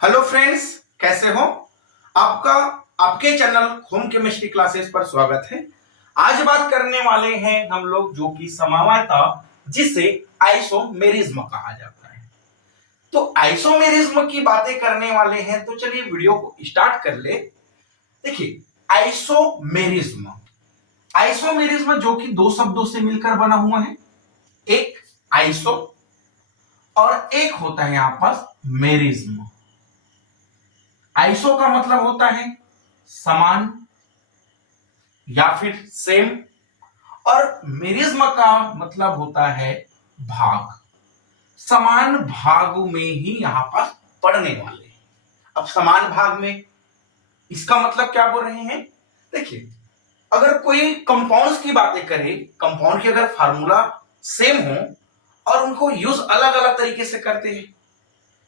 Hello friends, कैसे हो? आपका आपके चैनल होम केमिस्ट्री क्लासेस पर स्वागत है। आज बात करने वाले हैं हम लोग जो कि समवायता, जिसे आइसोमेरिज्म कहा जाता है। तो आइसोमेरिज्म की बातें करने वाले हैं, तो चलिए वीडियो को स्टार्ट कर ले। देखिए, आइसोमेरिज्म आइसोमेरिज्म जो कि दो शब्दों से मिलकर बना हुआ है। एक आइसो और एक होता है यहां पर मेरिज्म। आइसो का मतलब होता है समान या फिर सेम, और मेरिज्म का मतलब होता है भाग। समान भाग में ही यहां पर पढ़ने वाले हैं। अब समान भाग में इसका मतलब क्या बोल रहे हैं? देखिए, अगर कोई कंपाउंड्स की बातें करें, कंपाउंड के अगर फार्मूला सेम हो और उनको यूज अलग अलग तरीके से करते हैं,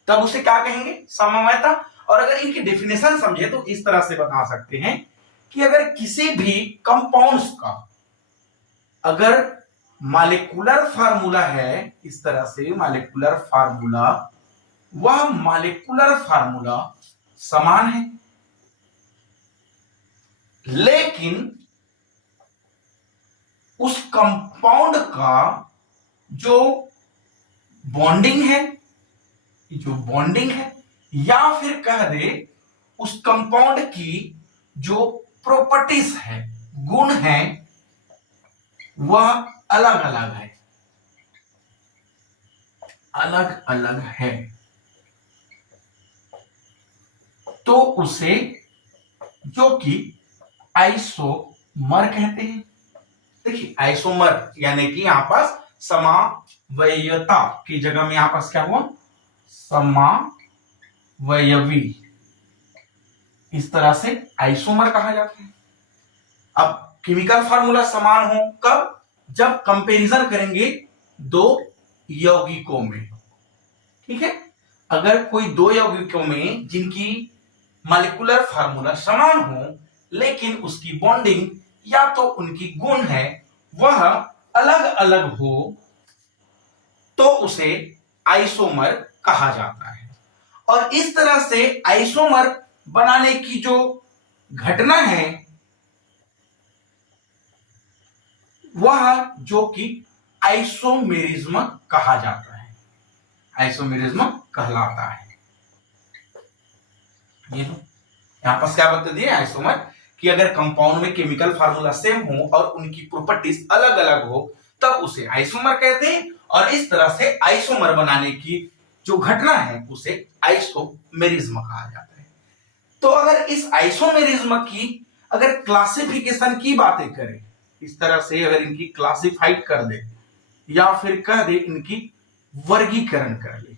तब उसे क्या कहेंगे? समवायता। और अगर इनकी डेफिनेशन समझे तो इस तरह से बता सकते हैं कि अगर किसी भी कंपाउंड्स का अगर मॉलिक्यूलर फार्मूला है, इस तरह से मॉलिक्यूलर फार्मूला, वह मॉलिक्यूलर फार्मूला समान है, लेकिन उस कंपाउंड का जो बॉन्डिंग है, या फिर कह दे उस कंपाउंड की जो प्रॉपर्टीज है, गुण है, वह अलग अलग है, तो उसे जो कि आइसोमर कहते हैं। देखिए, आइसोमर यानी कि यहां पास समावयवता की जगह में यहां पास क्या हुआ? समावयवी। इस तरह से आइसोमर कहा जाता है। अब केमिकल फार्मूला समान हो कब? जब कंपैरिजन करेंगे दो यौगिकों में। ठीक है, अगर कोई दो यौगिकों में जिनकी मॉलिक्यूलर फार्मूला समान हो, लेकिन उसकी बॉन्डिंग या तो उनकी गुण है वह अलग अलग हो, तो उसे आइसोमर कहा जाता है। और इस तरह से आइसोमर बनाने की जो घटना है, वह जो कि आइसोमेरिज्म कहा जाता है, आइसोमेरिज्म कहलाता है। ये यहां पर क्या बता दिए आइसोमर कि अगर कंपाउंड में केमिकल फार्मूला सेम हो और उनकी प्रॉपर्टीज अलग अलग हो, तब उसे आइसोमर कहते हैं। और इस तरह से आइसोमर बनाने की जो घटना है उसे आइसोमेरिज्म कहा जाता है। तो अगर इस आइसोमेरिज्म की अगर क्लासिफिकेशन की बातें करें, इस तरह से अगर इनकी क्लासिफाइड कर दे या फिर कह दे इनकी वर्गीकरण कर ले,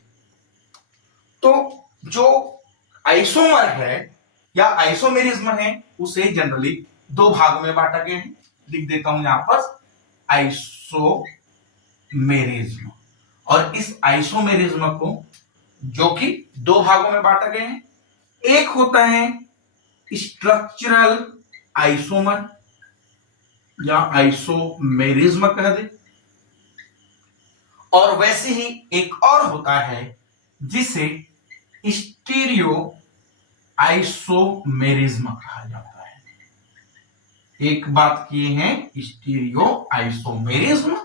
तो जो आइसोमर है या आइसोमेरिज्म है उसे जनरली दो भागों में बांटा गया है। लिख देता हूं यहां पर आइसोमेरिज्म। और इस आइसोमेरिज्म को जो कि दो भागों में बांटा गया है, एक होता है स्ट्रक्चरल आइसोमर या आइसोमेरिज्म कह दे, और वैसे ही एक और होता है जिसे स्टीरियो आइसोमेरिज्म कहा जाता है। एक बात किए हैं स्टीरियो आइसोमेरिज्म,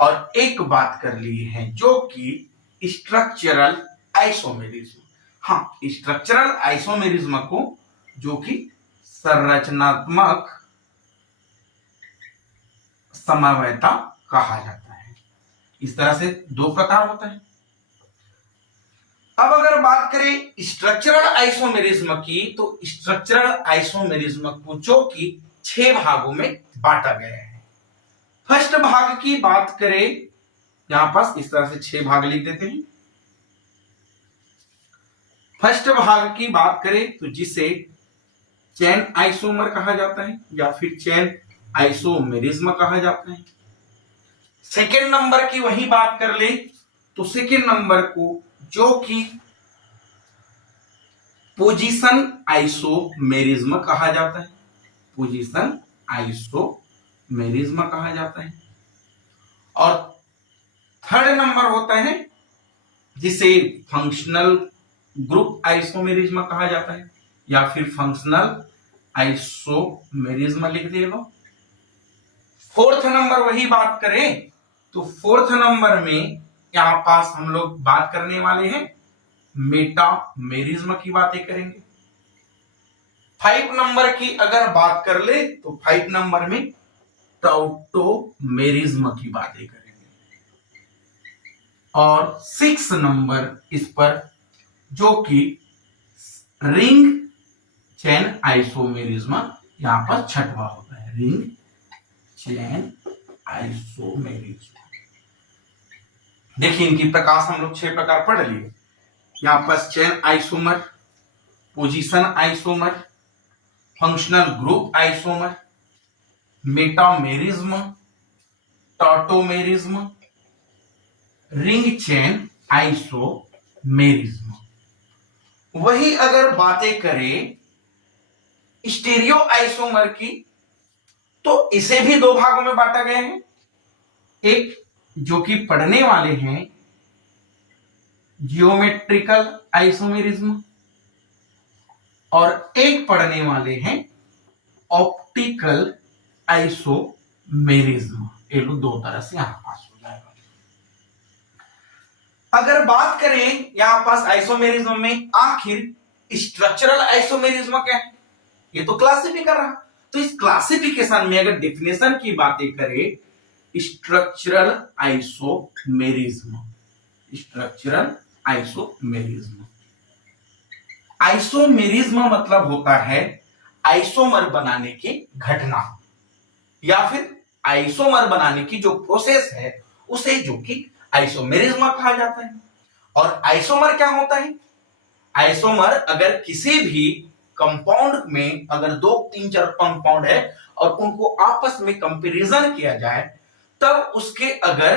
और एक बात कर लिए हैं जो कि स्ट्रक्चरल आइसोमेरिज्म। हाँ, स्ट्रक्चरल आइसोमेरिज्म को जो कि संरचनात्मक समवायता कहा जाता है। इस तरह से दो प्रकार होता है। अब अगर बात करें स्ट्रक्चरल आइसोमेरिज्म की, तो स्ट्रक्चरल आइसोमेरिज्म को जो कि 6 भागों में बांटा गया है। फर्स्ट भाग की बात करें, यहां पास इस तरह से 6 भाग लिख देते हैं। फर्स्ट भाग की बात करें तो जिसे चेन आइसोमर कहा जाता है या फिर चेन आइसोमेरिज्म कहा जाता है। सेकेंड नंबर की वही बात कर ले तो सेकेंड नंबर को जो कि पोजीशन आइसोमेरिज्म कहा जाता है, पोजीशन आइसोमेरिज्म कहा जाता है। और थर्ड नंबर होता है जिसे फंक्शनल ग्रुप आइसोमेरिज्म कहा जाता है, या फिर फंक्शनल आइसोमेरिज्म लिख दे लो। फोर्थ नंबर वही बात करें तो फोर्थ नंबर में यहां पास हम लोग बात करने वाले हैं मेटामेरिज्म की बातें करेंगे। 5 नंबर की अगर बात कर ले तो 5 नंबर में टॉटोमेरिज्म की बातें करेंगे। और 6 नंबर इस पर जो कि रिंग चेन आइसोमेरिज्म यहां पर छठवा होता है, रिंग चेन आइसोमेरिज्म। देखिए इनकी प्रकाश हम लोग 6 प्रकार पढ़ लिए। यहां पर chain isomer, position isomer, functional group isomer, metamerism, tautomerism, ring chain isomerism. वही अगर बातें करें स्टीरियो आइसोमर की तो इसे भी 2 भागों में बांटा गया है। एक जो कि पढ़ने वाले हैं जियोमेट्रिकल आइसोमेरिज्म, और एक पढ़ने वाले हैं ऑप्टिकल आइसोमेरिज्म। ये लोग 2 तरह से यहां पास हो जाएगा। अगर बात करें यहां पास आइसोमेरिज्म में आखिर स्ट्रक्चरल आइसोमेरिज्म क्या है, ये तो क्लासिफाई कर रहा। तो इस क्लासिफिकेशन में अगर डेफिनेशन की बातें करें structural isomerism, structural isomerism, isomerism मतलब होता है आइसोमर बनाने की घटना, या फिर आइसोमर बनाने की जो प्रोसेस है उसे जो कि आइसोमेरिज्म कहा जाता है। और आइसोमर क्या होता है? आइसोमर अगर किसी भी कंपाउंड में अगर 2, 3, 4 कंपाउंड है और उनको आपस में कंपैरिजन किया जाए तब उसके अगर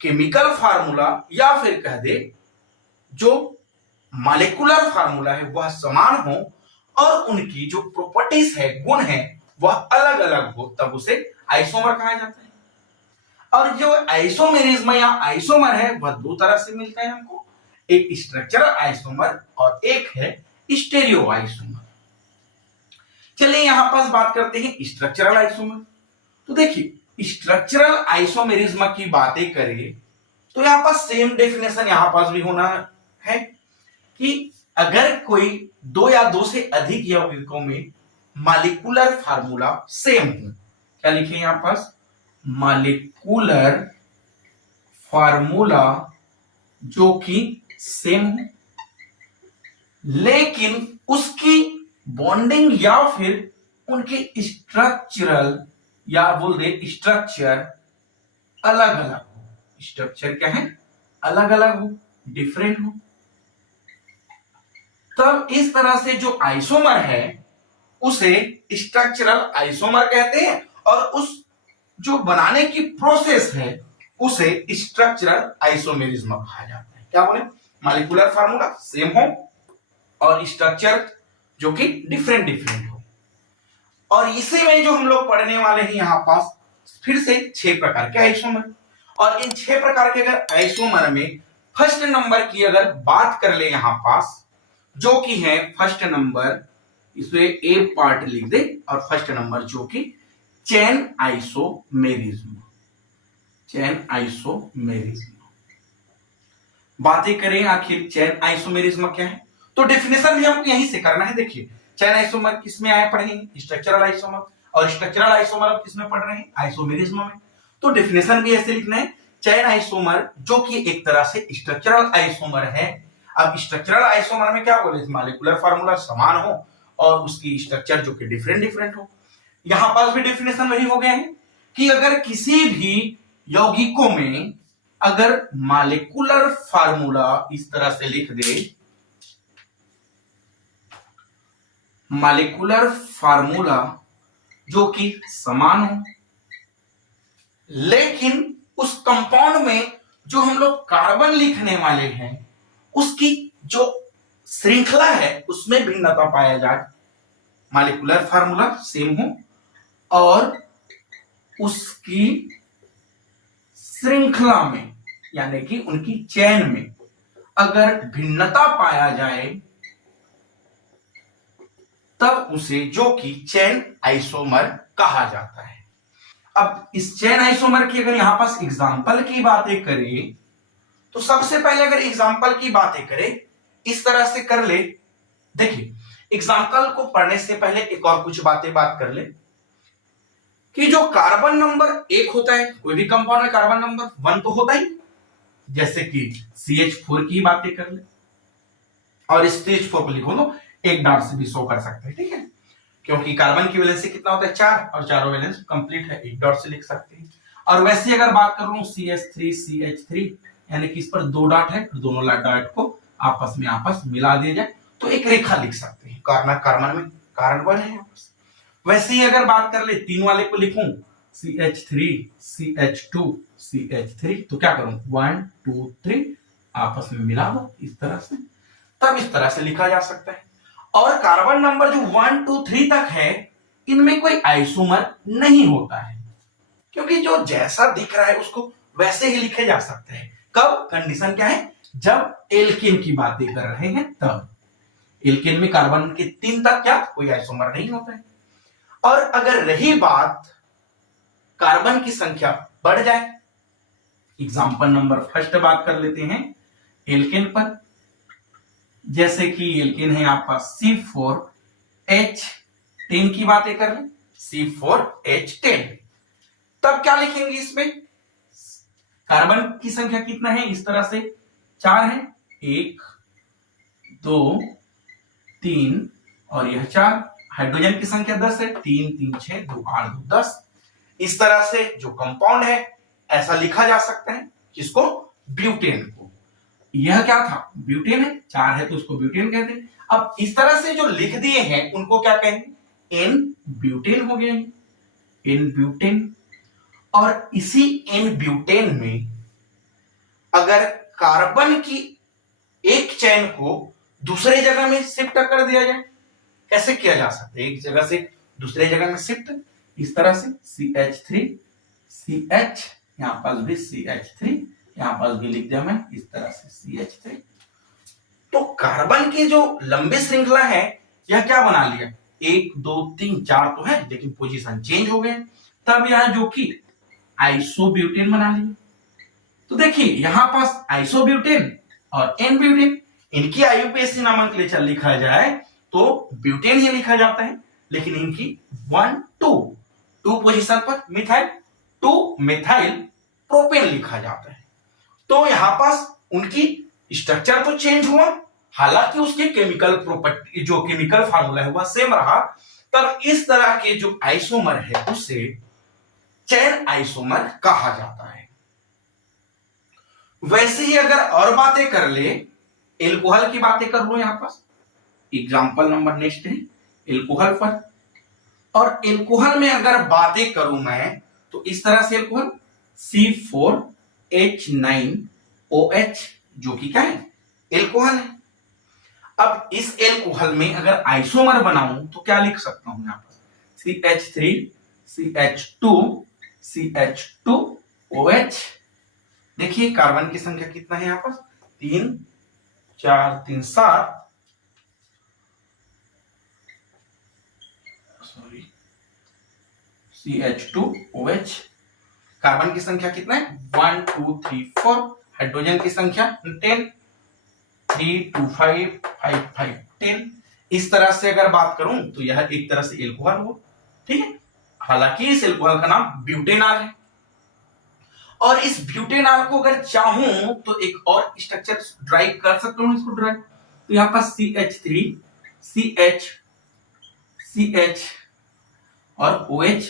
केमिकल फार्मूला या फिर कह दे जो मॉलिक्यूलर फार्मूला है वह समान हो और उनकी जो प्रॉपर्टीज है, गुण है, वह अलग अलग हो तब उसे आइसोमर कहा जाता है। और जो आइसोमेरिज्म या आइसोमर है वह 2 तरह से मिलता है हमको, एक स्ट्रक्चरल आइसोमर और एक है स्टीरियो आइसोमर। चलिए यहां पास बात करते हैं स्ट्रक्चरल आइसोमर। तो देखिए स्ट्रक्चरल आइसोमेरिज्म की बातें करें तो यहां पास सेम डेफिनेशन यहां पास भी होना है कि अगर कोई 2 या 2 से अधिक यौगिकों में मॉलिक्यूलर फार्मूला सेम हो, क्या लिखे यहां पास मॉलिक्यूलर फार्मूला जो कि सेम है, लेकिन उसकी बॉन्डिंग या फिर उनके स्ट्रक्चरल या बोल दे स्ट्रक्चर अलग अलग हो। स्ट्रक्चर क्या है? अलग अलग हो, डिफरेंट हो, तब इस तरह से जो आइसोमर है उसे स्ट्रक्चरल आइसोमर कहते हैं और उस जो बनाने की प्रोसेस है उसे स्ट्रक्चरल आइसोमेरिज्म कहा जाता है। क्या बोले? मॉलिक्यूलर फार्मूला सेम हो और स्ट्रक्चर जो कि डिफरेंट डिफरेंट हो। और इसी में जो हम लोग पढ़ने वाले हैं यहां पास फिर से 6 प्रकार के आइसोमर, और इन 6 प्रकार के अगर आइसोमर में फर्स्ट नंबर की अगर बात कर ले यहां पास जो कि है फर्स्ट नंबर, इसमें ए पार्ट लिख दे, और फर्स्ट नंबर जो कि चेन आइसोमेरिज्म, चेन आइसोमेरिज्म। बातें करें आखिर चेन आइसोमेरिज्म क्या है तो डेफिनेशन भी हमको यहीं से करना है। देखिए चेन आइसोमर किसमें आया पढ़ेंगे? स्ट्रक्चरल आइसोमर, और स्ट्रक्चरल आइसोमर किसमें पढ़ रहे हैं? आइसोमेरिज्म में। तो डेफिनेशन भी ऐसे लिखना है, चेन आइसोमर जो कि एक तरह से स्ट्रक्चरल आइसोमर है। अब स्ट्रक्चरल आइसोमर में क्या बोले? मॉलिक्यूलर फार्मूला समान हो और उसकी स्ट्रक्चर जो कि डिफरेंट डिफरेंट हो। यहां पास भी डेफिनेशन वही हो गया है कि अगर किसी भी यौगिकों में अगर मॉलिक्यूलर फार्मूला इस तरह से लिख दे, मॉलिक्यूलर फार्मूला जो कि समान हो, लेकिन उस कंपाउंड में जो हम लोग कार्बन लिखने वाले हैं उसकी जो श्रृंखला है उसमें भिन्नता पाया जाए, मॉलिक्यूलर फार्मूला सेम हो और उसकी श्रृंखला में यानी कि उनकी चेन में अगर भिन्नता पाया जाए तब उसे, जो कि चेन आइसोमर कहा जाता है। अब इस चेन आइसोमर की अगर यहां पास एग्जाम्पल की बातें करें तो सबसे पहले अगर एग्जाम्पल की बातें करें इस तरह से कर ले। देखिए, एग्जाम्पल को पढ़ने से पहले एक और कुछ बात कर ले कि जो कार्बन नंबर एक होता है, कोई भी कंपाउंड में कार्बन नंबर 1 तो होता ही, जैसे कि CH4 की बातें कर ले, और इस CH4 को लिखो तो एक डॉट से भी शो कर सकते हैं, ठीक है, क्योंकि कार्बन की वैलेंसी कितना होता है 4 और चारों वैलेंस कंप्लीट है, एक डॉट से लिख सकते हैं। और वैसे ही अगर बात करूं CH3 CH3 यानी कि इस पर 2 डॉट है, फिर दोनों डॉट को आपस मिला दिया जाए तो एक रेखा लिख सकते हैं, कार्बन में कार्बन है आपस। वैसे ही अगर बात कर ले 3 वाले को लिखूं CH3 CH2 CH3 तो क्या करूं 1 2 3 आपस में मिला दो इस तरह से, तब इस तरह से लिखा जा सकता है। और कार्बन नंबर जो 1 2 3 तक है इनमें कोई आइसोमर नहीं होता है, क्योंकि जो जैसा दिख रहा है उसको वैसे ही लिखे जा सकते हैं। कब? कंडीशन क्या है, जब एल्केन की बातें कर रहे हैं तब। एल्केन में कार्बन के 3 तक क्या कोई आइसोमर नहीं होता है। और अगर रही बात कार्बन की संख्या बढ़ जाए, एग्जाम्पल नंबर फर्स्ट बात कर लेते हैं एल्केन पर, जैसे कि एल्केन है आपका C4H10 की बातें कर लें, C4H10, तब क्या लिखेंगे इसमें, कार्बन की संख्या कितना है इस तरह से 4 है, 1 2 3 और यह 4, हाइड्रोजन की संख्या 10 है, 3 3 6 2 8 2 10, इस तरह से जो कंपाउंड है ऐसा लिखा जा सकता है, किसको, ब्यूटेन को। यह क्या था, ब्यूटेन है, 4 है तो उसको ब्यूटेन कहते हैं। अब इस तरह से जो लिख दिए हैं उनको क्या कहेंगे, एन ब्यूटेन हो गया, एन ब्यूटेन। और इसी एन ब्यूटेन में अगर कार्बन की एक चेन को दूसरे जगह में शिफ्ट कर दिया जाए, कैसे किया जा सकता है, एक जगह से दूसरे जगह में शिफ्ट, इस तरह से CH3 CH, यहां पास भी CH3, यहां पास भी लिख दिया मैं इस तरह से CH3। तो कार्बन की जो लंबी श्रृंखला है यह क्या बना लिया, 1 2 3 4 तो है लेकिन पोजीशन चेंज हो गए, तब यहां जो कि आइसोब्यूटेन बना लिया। तो देखिए यहां पास आइसोब्यूटेन और एन ब्यूटेन, इनकी आईयूपीएसी नामकलेचर लिखा जाए तो ब्यूटेन ही लिखा जाता है, लेकिन इनकी 1 2 पोजीशन पर मिथाइल 2 मिथाइल प्रोपेन लिखा जाता है। तो यहां पास उनकी स्ट्रक्चर तो चेंज हुआ, हालांकि उसके केमिकल प्रॉपर्टी जो केमिकल फार्मूला है वह सेम रहा, तब इस तरह के जो आइसोमर है उसे चेन आइसोमर कहा जाता है। वैसे ही अगर और बातें कर ले, एल्कोहल की बातें कर लो, यहां पास एग्जांपल नंबर नेक्स्ट है एल्कोहल पर, और एल्कोहल में अगर बातें करूं मैं तो इस तरह से एल्कोहल C4H9OH जो कि क्या है, एल्कोहल है। अब इस एल्कोहल में अगर आइसोमर बनाऊं तो क्या लिख सकता हूं, यहां पर CH3 CH2 CH2OH। देखिए कार्बन की संख्या कितना है यहां पर, 3 4 3 7, सॉरी CH2OH। कार्बन की संख्या कितना है 1 2 3 4, हाइड्रोजन की संख्या 10 3 2 5 5 5 10। इस तरह से अगर बात करूं तो यह एक तरह से एल्कोहल हो, ठीक है, हालांकि इस एल्कोहल का नाम ब्यूटेनॉल है। और इस ब्यूटेनॉल को अगर चाहूं तो एक और स्ट्रक्चर ड्राइव कर सकता हूं, इसको ड्राइव, तो यहां पास CH3 CH CH और OH,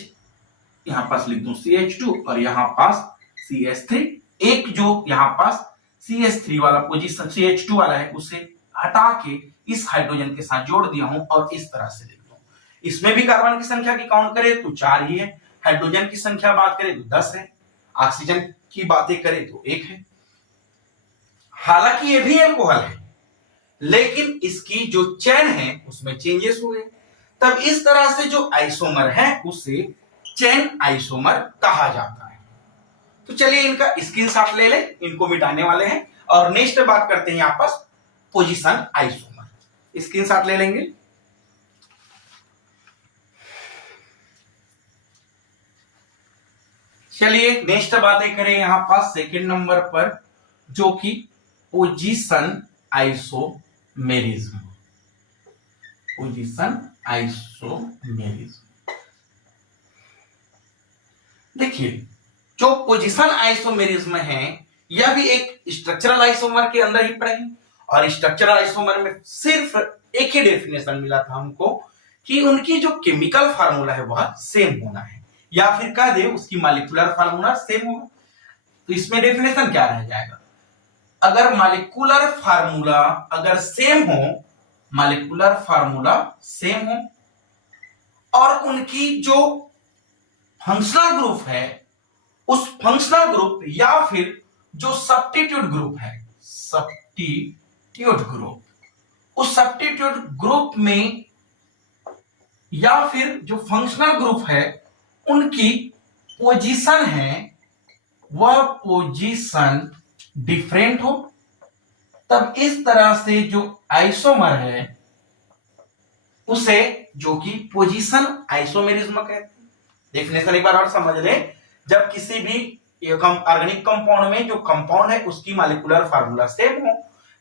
यहां पास लिख दूं CH2 और यहां पास CH3, एक जो यहां पास CH3 वाला पोजीशन CH2 वाला है उसे हटा के इस हाइड्रोजन के साथ जोड़ दिया हूं और इस तरह से लिख दूं। इसमें भी कार्बन की संख्या की काउंट करें तो 4 ही है, हाइड्रोजन की संख्या बात करें तो 10 है, ऑक्सीजन की बातें करें तो 1 है। हालांकि ये भी एल्कोहल है लेकिन इसकी जो चेन है उसमें चेंजेस हुए, तब इस तरह से जो आइसोमर है उसे चेन आइसोमर कहा जाता है। तो चलिए इनका स्क्रीनशॉट ले ले, इनको मिटाने वाले हैं। और नेक्स्ट बात करते हैं यहां पर पोजीशन आइसोमर। स्क्रीनशॉट ले लेंगे। चलिए नेक्स्ट बातें करें यहां पर सेकंड नंबर पर, जो कि पोजीशन आइसोमेरिज्म। पोजीशन आइसोमेरिज्म, देखिए जो पोजीशन आइसोमेरिज्म है यह भी एक स्ट्रक्चरल आइसोमर के अंदर ही पड़ेगी, और स्ट्रक्चरल आइसोमर में सिर्फ एक ही डेफिनेशन मिला था हमको कि उनकी जो केमिकल फार्मूला है वह सेम होना है, या फिर कह दे उसकी मॉलिक्यूलर फार्मूला सेम होगा। तो इसमें डेफिनेशन क्या रह जाएगा, अगर मॉलिक्यूलर फार्मूला अगर सेम हो, मॉलिक्यूलर फार्मूला सेम हो, और उनकी जो फंक्शनल ग्रुप है उस फंक्शनल ग्रुप या फिर जो सब्स्टिट्यूट ग्रुप है, सब्स्टिट्यूट ग्रुप, उस सब्स्टिट्यूट ग्रुप में या फिर जो फंक्शनल ग्रुप है उनकी पोजीशन है वह पोजीशन डिफरेंट हो, तब इस तरह से जो आइसोमर है उसे जो कि पोजीशन आइसोमेरिज्म कहते हैं। डेफिनेशन एक बार और समझ ले, जब किसी भी ऑर्गेनिक कंपाउंड में जो कंपाउंड है उसकी मॉलिक्यूलर फार्मूला सेम हो,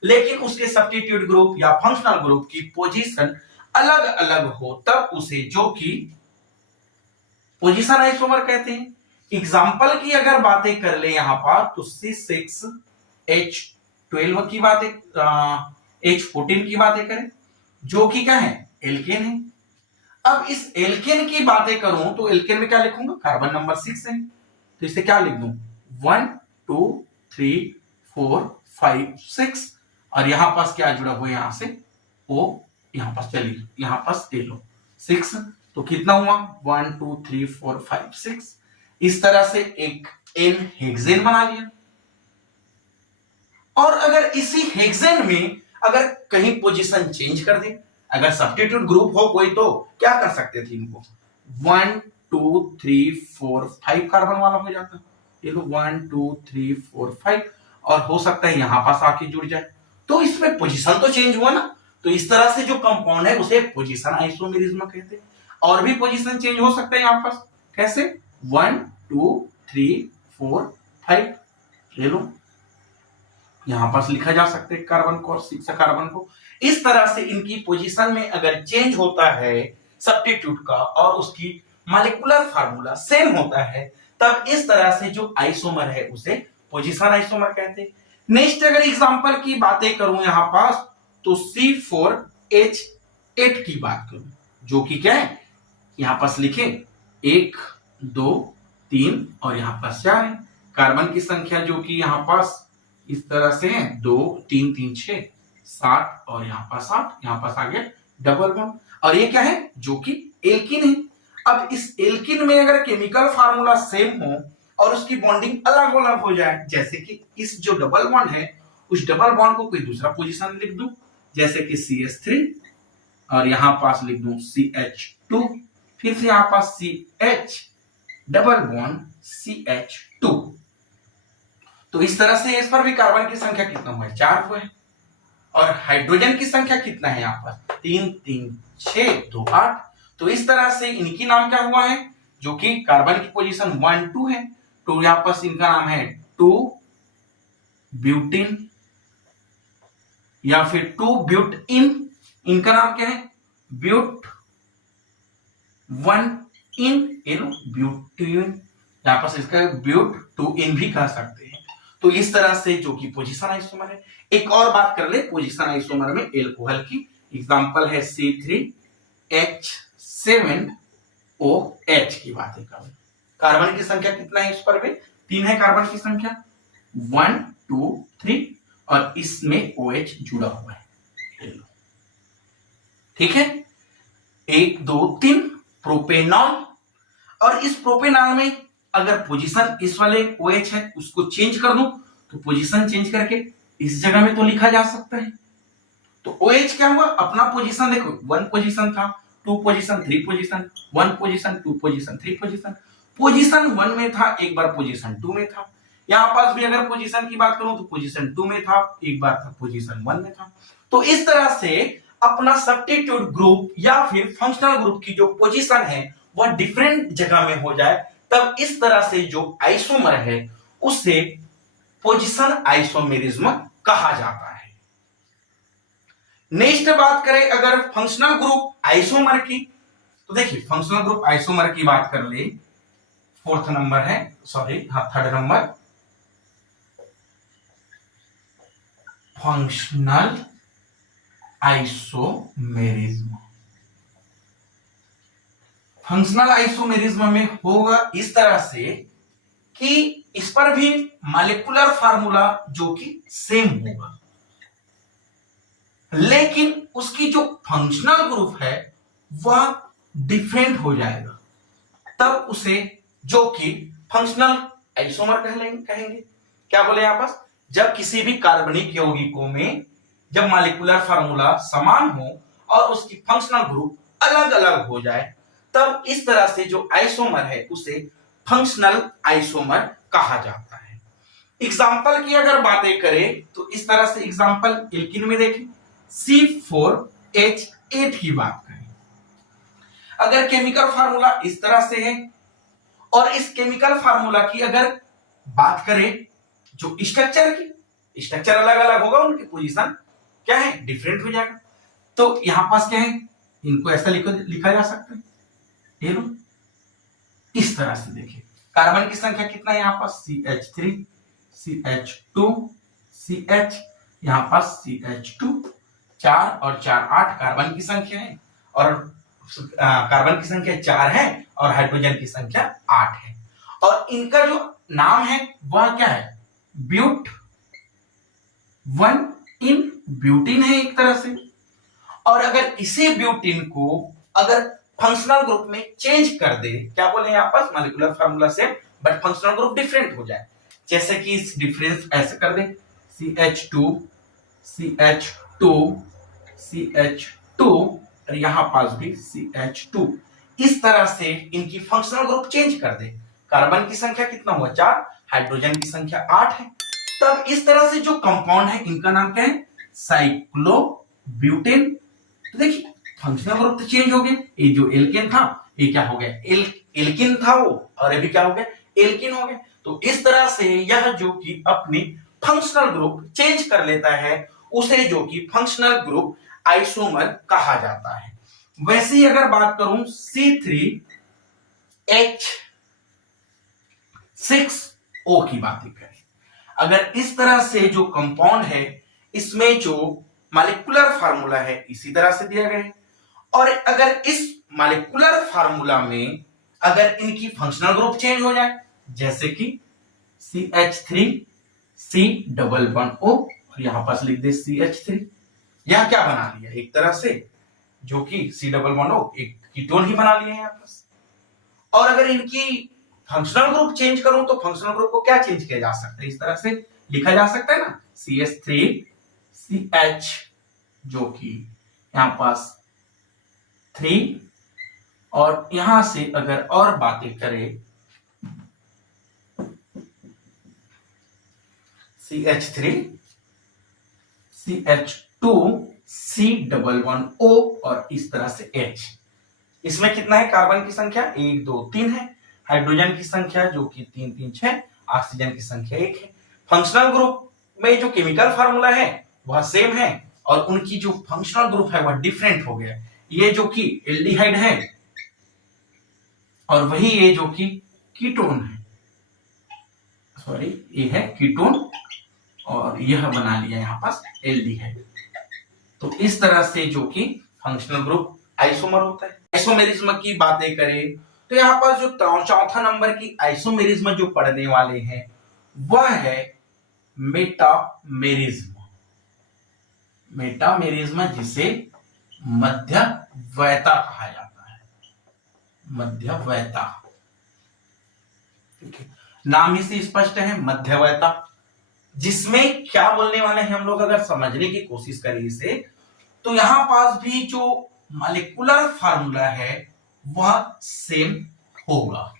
लेकिन उसके सब्स्टिट्यूट ग्रुप या फंक्शनल ग्रुप की पोजीशन अलग अलग हो, तब उसे जो कि पोजीशन आइसोमर कहते हैं। एग्जाम्पल की अगर बातें कर ले यहां पर तो C6H12 की बातें, H14 की बातें करें जो कि क्या है, एल्केन है। अब इस एल्केन की बातें करूं तो एल्केन में क्या लिखूंगा, कार्बन नंबर 6 है, तो इसे क्या लिख दूं, 1 2 3 4 5 6, और यहां पास क्या जुड़ा हुआ है, यहां से O, यहां पास चलिए यहां पास ले लो 6, तो कितना हुआ 1 2 3 4 5 6। इस तरह से एक एन हेक्सेन बना लिया। और अगर इसी हेक्सेन में अगर कहीं पोजीशन चेंज कर दे, अगर सब्स्टिट्यूट ग्रुप हो कोई, तो क्या कर सकते थे इनको, 1 2 3 4 5 कार्बन वाला हो जाता, ये लो 1 2 3 4 5, और हो सकता है यहां पास आके जुड़ जाए, तो इसमें पोजीशन तो चेंज हुआ ना। तो इस तरह से जो कंपाउंड है उसे पोजीशन आइसोमेरिज्म कहते हैं। और भी पोजीशन चेंज हो सकता है यहां पास, कैसे, 1 2 3 4 5, ले लो यहां पास लिखा जा सकता है कार्बन को और 6 कार्बन को। इस तरह से इनकी पोजीशन में अगर चेंज होता है सब्स्टिट्यूट का और उसकी मॉलिक्यूलर फार्मूला सेम होता है, तब इस तरह से जो आइसोमर है उसे पोजीशन आइसोमर कहते हैं। नेक्स्ट अगर एग्जांपल की बातें करूं यहां पास तो C4H8 की बात करूं, जो कि क्या है, यहां पास लिखे 1 2 3 और यहां पास 4 है। कार्बन की संख्या जो कि यहां पास इस तरह से है 2 3 3 6 7, और यहां पास 8, यहां पास आ गया डबल बॉन्ड, और ये क्या है, जो कि एल्किन है। अब इस एल्किन में अगर केमिकल फार्मूला सेम हो और उसकी बॉन्डिंग अलग अलग हो जाए, जैसे कि इस जो डबल बॉन्ड है उस डबल बॉन्ड को कोई दूसरा पोजीशन लिख दूं, जैसे कि CH3, और यहां पास लिख दूं CH2, फिर से यहां पास CH डबल बॉन्ड CH2, तो इस तरह से इस पर भी कार्बन की संख्या कितना हुआ है, 4 हुए, और हाइड्रोजन की संख्या कितना है यहाँ पर, 3 3 6 2 8। तो इस तरह से इनकी नाम क्या हुआ है, जो कि कार्बन की पोजीशन 1 2 है, तो यहां पर इनका नाम है 2 ब्यूटीन या फिर 2 ब्यूटइन, इनका नाम क्या है, ब्यूट 1 इन, ब्यूटीन, यहां पर इसका ब्यूट 2 इन भी कह सकते हैं। तो इस तरह से जो कि पोजीशन आइसोमर है। एक और बात कर ले पोजीशन आइसोमर में एल्कोहल की, एग्जांपल है C3H7OH की बातें कर, कार्बन की संख्या कितना है इस पर भी, 3 है कार्बन की संख्या, 1 2 3, और इसमें OH जुड़ा हुआ है, ठीक है, 1 2 3 प्रोपेनॉल। और इस प्रोपेनॉल में अगर पोजीशन इस वाले OH है उसको चेंज कर दूं तो पोजीशन चेंज करके इस जगह में तो लिखा जा सकता है। तो OH क्या हुआ, अपना पोजीशन देखो, 1 पोजीशन था, 2 position 3 position, 1 position 2 position 3 position, position 1 में था, एक बार पोजीशन 2 में था, यहां पास भी अगर पोजीशन की बात करूं तो पोजीशन 2 में था, एक बार था पोजीशन 1 में था। तो इस तरह से अपना सब्स्टिट्यूट ग्रुप या फिर फंक्शनल ग्रुप की जो पोजीशन है वह डिफरेंट जगह में हो जाए, तब इस तरह से जो आइसोमर है उसे पोजीशन आइसोमेरिज्म कहा जाता है। नेक्स्ट बात करें अगर फंक्शनल ग्रुप आइसोमर की, तो देखिए फंक्शनल ग्रुप आइसोमर की बात कर ले, फोर्थ नंबर है, सॉरी हाँ third number, functional isomerism. Functional isomerism में होगा इस तरह से कि इस पर भी मॉलिक्यूलर फार्मूला जो कि सेम होगा, लेकिन उसकी जो फंक्शनल ग्रुप है वह डिफरेंट हो जाएगा, तब उसे जो कि फंक्शनल आइसोमर कहेंगे। क्या बोले यहां पर, जब किसी भी कार्बनिक यौगिकों में जब मॉलिक्यूलर फार्मूला समान हो और उसकी फंक्शनल ग्रुप अलग अलग हो जाए, तब इस तरह से जो आइसोमर है उसे फंक्शनल आइसोमर कहा जाता है। एग्जाम्पल की अगर बातें करें तो इस तरह से एग्जाम्पल एल्किन में देखें, C4H8 की बात करें, अगर केमिकल फार्मूला इस तरह से है और इस केमिकल फार्मूला की अगर बात करें जो स्ट्रक्चर की, स्ट्रक्चर अलग अलग होगा, उनकी पोजीशन क्या है डिफरेंट हो जाएगा। तो यहां पास क्या है, इनको ऐसा लिखा जा सकता है, ये लो इस तरह से देखिए, कार्बन की संख्या कितना है यहाँ पास CH3 CH2 CH, यहाँ पास CH2 4 और 4 8 कार्बन की संख्या है, और कार्बन की संख्या 4 है और हाइड्रोजन की संख्या 8 है, और इनका जो नाम है वह क्या है, ब्यूट 1 इन ब्यूटीन है एक तरह से। और अगर इसी ब्यूटीन को अगर फंक्शनल ग्रुप में चेंज कर दे, क्या बोले यहाँ पास molecular formula same but functional group different हो जाए, जैसे कि इस डिफरेंस ऐसे कर दे CH2 CH2 CH2 और यहां पास भी CH2, इस तरह से इनकी फंक्शनल ग्रुप चेंज कर दे, कार्बन की संख्या कितना हुआ 4, हाइड्रोजन की संख्या 8 है, तब इस तरह से जो कंपाउंड है इनका नाम क्या है, साइक्लोब्यूटेन। तो देखिए फंक्शनल ग्रुप तो चेंज हो गए, ये जो एल्केन था ये क्या हो गया, एल्किन था वो, और ये भी क्या हो गया, एल्किन हो गया। तो इस तरह से यह जो कि अपनी फंक्शनल ग्रुप चेंज कर लेता है उसे जो कि फंक्शनल ग्रुप आइसोमर कहा जाता है। वैसे ही अगर बात करूं C3H6O की बात करें, अगर इस तरह से जो कंपाउंड है इसमें जो मॉलिक्यूलर फार्मूला है इसी तरह से दिया गया है, और अगर इस मॉलिक्यूलर फार्मूला में अगर इनकी फंक्शनल ग्रुप चेंज हो जाए, जैसे कि CH3 C11O और यहां पास लिख दे CH3, यह क्या बना लिया एक तरह से जो कि C11O एक कीटोन ही बना लिया है यहां पास। और अगर इनकी फंक्शनल ग्रुप चेंज करूं तो फंक्शनल ग्रुप को क्या चेंज किया जा सकता है, इस तरह से लिखा जा सकता है ना, CH3CH जो कि यहां पास 3, और यहां से अगर और बातें करें CH3 CH2 C11O और इस तरह से H, इसमें कितना है कार्बन की संख्या 1 2 3 है, हाइड्रोजन की संख्या जो कि 3 3 6, ऑक्सीजन की संख्या 1 है। फंक्शनल ग्रुप में जो केमिकल फार्मूला है वह सेम है और उनकी जो फंक्शनल ग्रुप है वह डिफरेंट हो गया, ये जो कि एल्डिहाइड है और वही ये जो कि कीटोन है, सॉरी ये है कीटोन और यह बना लिया यहां पास एल्डिहाइड। तो इस तरह से जो कि फंक्शनल ग्रुप आइसोमर होता है। आइसोमेरिज्म की बातें करें तो यहाँ पर जो चौथा नंबर की आइसोमेरिज्म जो पढ़ने वाले हैं वह है मेटामेरिज्म। मेटामेरिज्म जिसे मध्यवैता कहा जाता है, मध्यवैता, नाम ही से स्पष्ट है मध्यवैता, जिसमें क्या बोलने वाले हैं हम लोग अगर समझने की कोशिश करें इसे, तो यहां पास भी जो मॉलिक्यूलर फार्मूला है वह सेम होगा,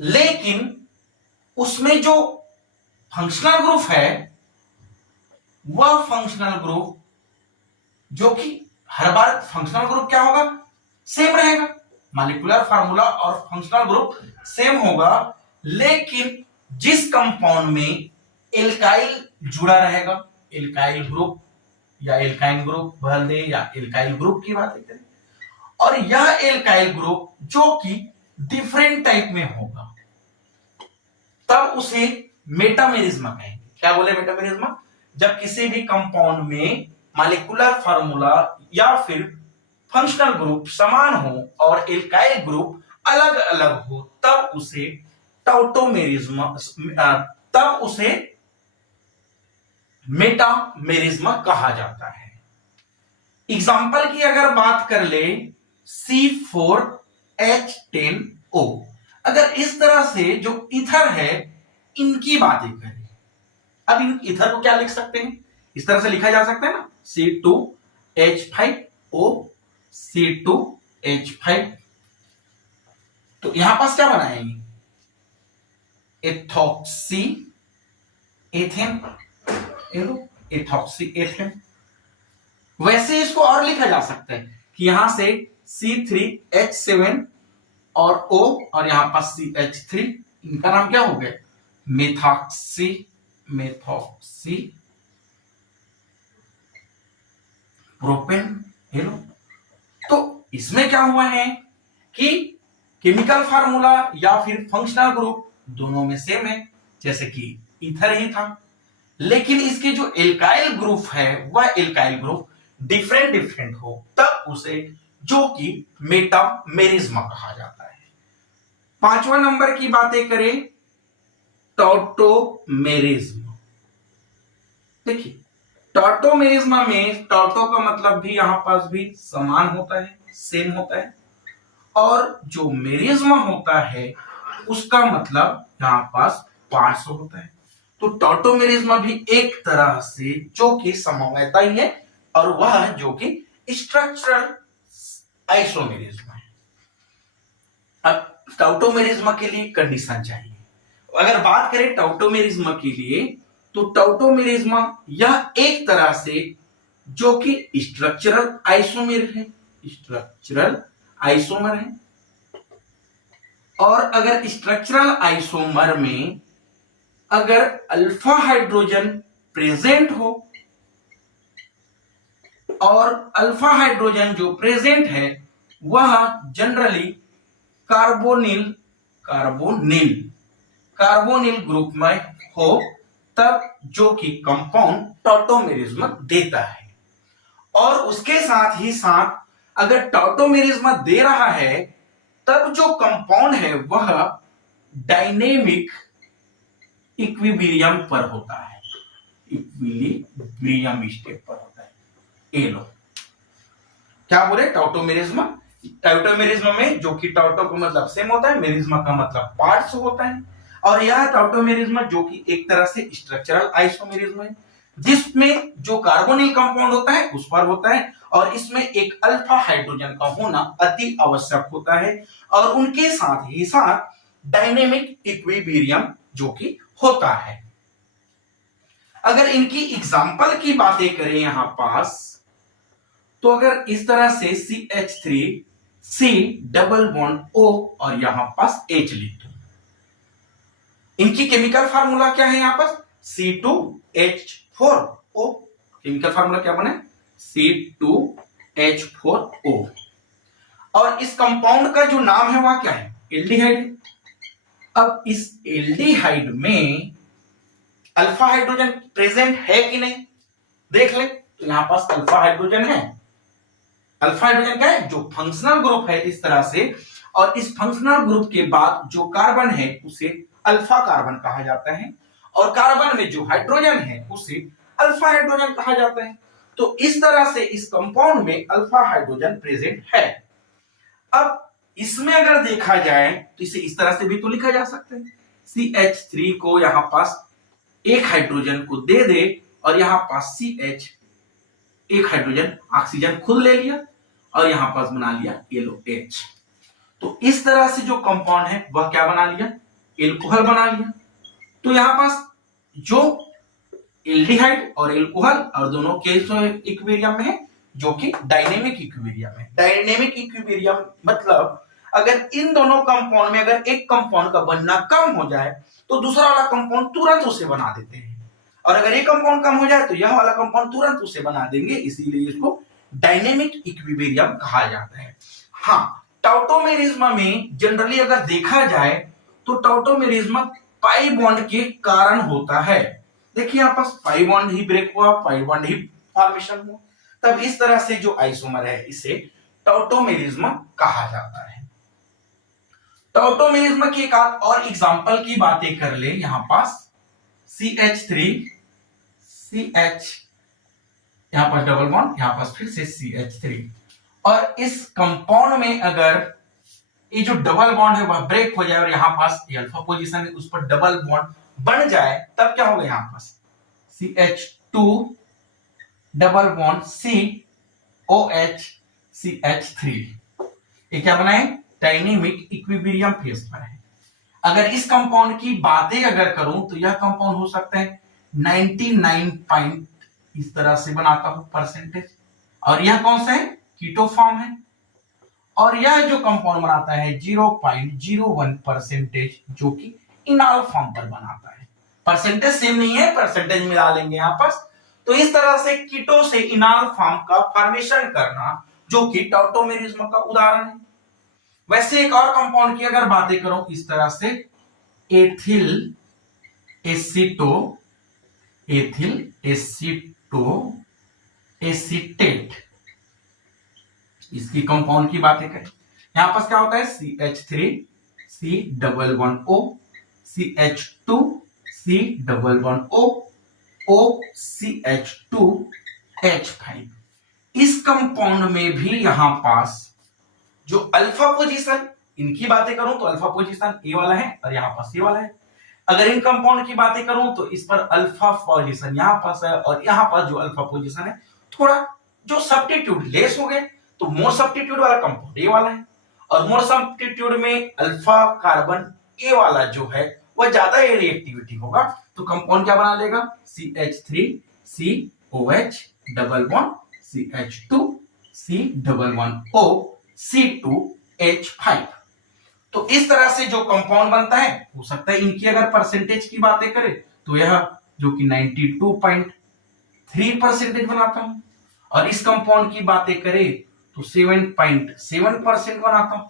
लेकिन उसमें जो फंक्शनल ग्रुप है वह फंक्शनल ग्रुप जो कि हर बार फंक्शनल ग्रुप क्या होगा, सेम रहेगा, मॉलिक्यूलर फार्मूला और फंक्शनल ग्रुप सेम होगा, लेकिन जिस कंपाउंड में एल्काइल जुड़ा रहेगा, एल्काइल ग्रुप या एल्काइन ग्रुप भर दे या एल्काइल ग्रुप की बात करें, और यह एल्काइल ग्रुप जो कि डिफरेंट टाइप में होगा, तब उसे मेटामेरिज्मा कहेंगे। क्या बोले मेटामेरिज्मा? जब किसी भी कंपाउंड में मॉलिक्यूलर फार्मूला या फिर फंक्शनल ग्रुप समान हो और एल्काइल ग्रुप अलग अलग हो, तब उसे टॉटोमेरिज्मा, तब उसे मेटामेरिज्मा कहा जाता है। एग्जाम्पल की अगर बात कर ले, C4H10O, अगर इस तरह से जो ईथर है इनकी बातें करें, अब इन ईथर को क्या लिख सकते हैं, इस तरह से लिखा जा सकता है ना, C2H5O, C2H5, तो यहां पास क्या बनाएंगे, एथॉक्सी एथेन, एथॉक्सी एथेन। वैसे इसको और लिखा जा सकता है कि यहां से C3H7 और O और यहां पास CH3, इनका नाम क्या हो गया, मेथॉक्सी, मेथॉक्सी प्रोपेन। हेलो, तो इसमें क्या हुआ है कि केमिकल फार्मूला या फिर फंक्शनल ग्रुप दोनों में सेम है, जैसे कि ईथर ही था, लेकिन इसके जो एल्काइल ग्रुप है वह एल्काइल ग्रुप डिफरेंट डिफरेंट हो, तब उसे जो कि मेटामेरिज्मा कहा जाता है। पांचवा नंबर की बातें करें, टॉटोमेरिज्मा। देखिए, टॉटोमेरिज्मा में टॉटो का मतलब भी यहां पास भी समान होता है, सेम होता है, और जो मेरिज्मा होता है उसका मतलब यहां पास 500 होता है। तो टॉटोमेरिज्मा भी एक तरह से जो कि समवायता ही है, और वह जो कि स्ट्रक्चरल आइसोमेरिज्मा है। अब टॉटोमेरिज्मा के लिए कंडीशन चाहिए। अगर बात करें टॉटोमेरिज्मा के लिए, तो टॉटोमेरिज्मा यह एक तरह से जो कि स्ट्रक्चरल आइसोमेर है, स्ट्रक्चरल आइसोमर है, और अगर स्ट्रक्चरल आइसोमर में अगर अल्फा हाइड्रोजन प्रेजेंट हो, और अल्फा हाइड्रोजन जो प्रेजेंट है वह generally carbonyl carbonyl carbonyl group में हो, तब जो कि कंपाउंड टॉटोमेरिज्मा देता है। और उसके साथ ही साथ अगर टॉटोमेरिज्मा दे रहा है, तब जो कंपाउंड है वह डायनेमिक इक्विलिब्रियम पर होता है, इक्विलिब्रियम स्टेट पर होता है। ए लो, क्या बोले, टॉटोमेरिज्मा, टॉटोमेरिज्मा में जो कि टॉटो का मतलब सेम होता है, मेरिज्मा का मतलब पार्ट्स होता है, और यह टॉटोमेरिज्मा जो कि एक तरह से स्ट्रक्चरल आइसोमेरिज्मा है, जिसमें जो कार्बोनिल कंपाउंड होता है उस पर होता है, और इसमें एक अल्फा हाइड्रोजन का होना अति आवश्यक होता है, और उनके साथ ही साथ डायनेमिक इक्विलिब्रियम जो कि होता है। अगर इनकी एग्जांपल की बातें करें यहां पास, तो अगर इस तरह से CH3 C double bond O और यहां पास H लिख दो, इनकी केमिकल फार्मूला क्या है, यहां पास C2H4O, केमिकल फार्मूला क्या बने, C2H4O, और इस कंपाउंड का जो नाम है वह क्या है, एल्डिहाइड। अब इस एल्डिहाइड में अल्फा हाइड्रोजन प्रेजेंट है कि नहीं, देख ले, तो यहां पास अल्फा हाइड्रोजन है। अल्फा हाइड्रोजन क्या है, जो फंक्शनल ग्रुप है इस तरह से, और इस फंक्शनल ग्रुप के बाद जो कार्बन है उसे अल्फा कार्बन कहा जाता है, और कार्बन में जो हाइड्रोजन है उसे अल्फा हाइड्रोजन कहा जाता है। तो इस तरह से इस कंपाउंड में अल्फा हाइड्रोजन प्रेजेंट है। अब इसमें अगर देखा जाए तो इसे इस तरह से भी तो लिखा जा सकता है, CH3 को यहां पास एक हाइड्रोजन को दे दे, और यहां पास CH एक हाइड्रोजन ऑक्सीजन खुद ले लिया, और यहां पास बना लिया LOH। तो इस तरह से जो कंपाउंड है वह क्या बना लिया, एल्कोहल बना लिया। तो यहां पास जो एल्डिहाइड और एल्कोहल और दोनों के इक्विलिब्रियम में है, जो कि डायनेमिक इक्विलिब्रियम है। डायनेमिक इक्विलिब्रियम मतलब अगर इन दोनों कंपाउंड में अगर एक कंपाउंड का बनना कम हो जाए तो दूसरा वाला कंपाउंड तुरंत उसे बना देते हैं, और अगर एक कंपाउंड कम हो जाए तो यह वाला कंपाउंड तुरंत उसे बना देंगे, इसीलिए इसको डायनेमिक इक्विलिब्रियम कहा जाता है। हाँ, टॉटोमेरिज्म में जनरली अगर देखा जाए तो टॉटोमेरिज्म पाई बॉन्ड के कारण होता है। देखिए यहाँ पास पाई बॉन्ड ही ब्रेक हुआ, पाई बॉन्ड ही फॉर्मेशन हुआ, तब इस तरह से जो आइसोमर है इसे टॉटोमेरिज्म कहा जाता है। टॉटोमेरिज्म की एक आध और एग्जांपल की बातें कर ले। यहां पास CH3 CH, यहां पास डबल बॉन्ड, यहां पास फिर से CH3, और इस कंपाउंड में अगर ये जो डबल बॉन्ड है वह ब्रेक हो जाए और यहां पास अल्फा पोजीशन है उस पर डबल बॉन्ड बन जाए, तब क्या होगा? यहां पास CH2 double bond COH CH3, ये क्या बनाए? डायनेमिक इक्विलिब्रियम फेज पर है। अगर इस कंपाउंड की बातें अगर करूं तो यह कंपाउंड हो सकता है 99 पॉइंट इस तरह से बनाता हूं परसेंटेज, और यह कौन सा है? कीटो फॉर्म है, और यह जो कंपाउंड बनाता है 0.01 परसेंटेज जो कि इनॉल फॉर्म पर बनाता है। परसेंटेज सेम नहीं है, परसेंटेज मिला लेंगे यहां पास। तो इस तरह से कीटो से इनॉल फॉर्म का फॉर्मेशन करना जो कि टॉटोमेरिज्म का उदाहरण है। वैसे एक और कंपाउंड की अगर बातें करूं इस तरह से एथिल एसीटो एसीटेट, इसकी कंपाउंड की बातें करें, यहां पास क्या होता है? CH3 C double bond O, CH2 C double bond O, O CH2 H5। इस कंपाउंड में भी यहां पास जो अल्फा पोजीशन, इनकी बातें करूं तो अल्फा पोजीशन ए वाला है और यहां पास ए वाला है। अगर इन कंपाउंड की बातें करूं तो इस पर अल्फा पोजीशन यहां पास है और यहां पास जो अल्फा पोजीशन है थोड़ा जो सब्स्टिट्यूट लेस हो गए, तो मोर सब्स्टिट्यूट वाला कंपाउंड ए वाला है, और मोर सब्स्टिट्यूट में अल्फा कार्बन ए वाला जो है वह ज्यादा रिएक्टिविटी होगा, तो कंपाउंड क्या बना लेगा? CH3 COH double bond CH2 C double bond O C2H5। तो इस तरह से जो कंपाउंड बनता है, हो सकता है इनकी अगर परसेंटेज की बातें करें तो यह जो कि 92.3 परसेंटेज बनाता हूं, और इस कंपाउंड की बातें करें तो 7.7% बनाता हूं,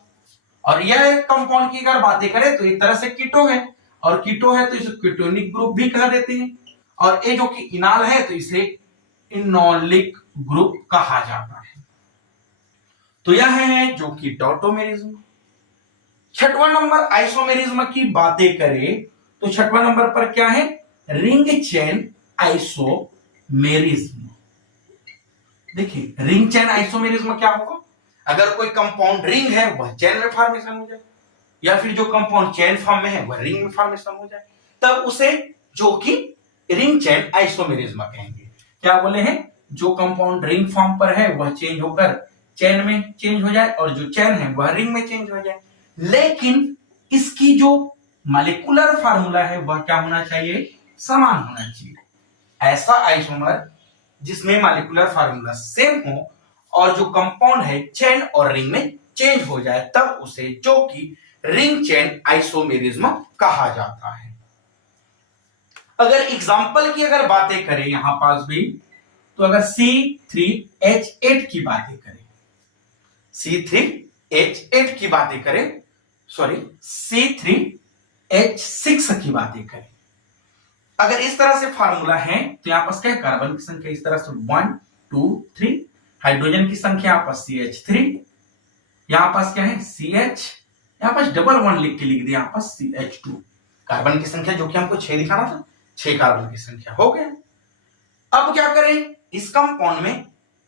और यह कंपाउंड की अगर बातें करें तो एक तरह से कीटो है, और कीटो है तो इसे कीटोनिक ग्रुप भी कह देते हैं, और ये जो कि इनॉल है तो इसे इनोलिक ग्रुप कहा जाता है। तो यह है जो कि टॉटोमेरिज्म। छठवां नंबर आइसोमेरिज्म की बातें करें तो छठवां नंबर पर क्या है? Ring chain isomerism. देखिए रिंग चेन आइसोमेरिज्म क्या होगा? अगर कोई कंपाउंड रिंग है वह चेन में फॉर्मेशन हो जाए, या फिर जो कंपाउंड चेन फॉर्म में है वह रिंग में फॉर्मेशन हो जाए, तब उसे जो कि रिंग चेन आइसोमेरिज्म कहेंगे। क्या बोले हैं? जो कंपाउंड रिंग फॉर्म पर है वह चेंज होकर चेन में चेंज हो जाए, और जो चेन है वह रिंग में चेंज हो जाए, लेकिन इसकी जो मॉलिक्यूलर फार्मूला है वह क्या होना चाहिए? समान होना चाहिए। ऐसा आइसोमर जिसमें मॉलिक्यूलर फार्मूला सेम हो और जो कंपाउंड है चेन और रिंग में चेंज हो जाए, तब उसे जो कि रिंग चेन आइसोमेरिज्म कहा जाता है। अगर एग्जांपल की अगर बातें करें यहां पास भी, तो अगर C3H8 की बातें करें, C3H8 की बातें करें, सॉरी C3H6 की बातें करें, अगर इस तरह से फार्मूला है तो यहां पास क्या है? कार्बन की संख्या इस तरह से 1 2 3, हाइड्रोजन की संख्या यहां पास CH3, यहां पास क्या है? CH, यहां पास डबल बॉन्ड लिख दिया यहां पास CH2, कार्बन की संख्या जो कि हमको 6 दिखाना था, 6 कार्बन की संख्या हो गया। अब क्या करें? इस कंपाउंड में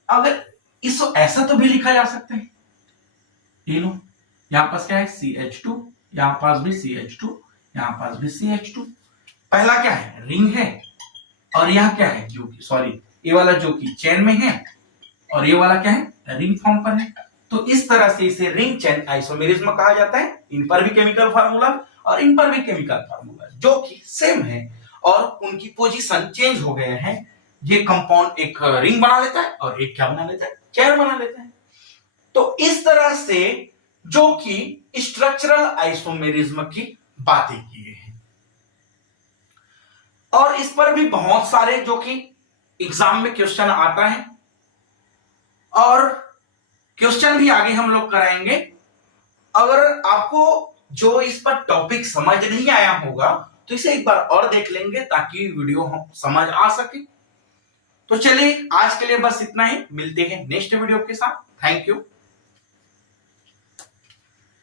अगर इसको ऐसा तो भी लिखा जा सकता है, ये लो यहां पास क्या है? CH2, यहां पास भी CH2, यहां पास भी CH2। पहला क्या है? रिंग है, और यह क्या है? जो कि सॉरी ये वाला जो कि चेन में है, और ये वाला क्या है? रिंग फॉर्म पर है। तो इस तरह से इसे रिंग चेन आइसोमेरिज्म कहा जाता है। इन पर भी केमिकल फार्मूला और इन पर भी केमिकल फार्मूला जो कि सेम है, और उनकी पोजीशन चेंज हो गए हैं। ये कंपाउंड एक रिंग बना लेता है और एक क्या बना लेता है, चेयर बना लेता है। तो इस तरह से जो कि स्ट्रक्चरल आइसोमेरिज्म की बातें की हैं, और इस पर भी बहुत सारे जो कि एग्जाम में क्वेश्चन आता है, और क्वेश्चन भी आगे हम लोग कराएंगे। अगर आपको जो इस पर टॉपिक समझ नहीं आया होगा तो इसे एक बार और देख लेंगे ताकि वीडियो हम समझ आ सके। तो चलिए आज के लिए बस इतना ही, मिलते हैं नेक्स्ट वीडियो के साथ। Thank you.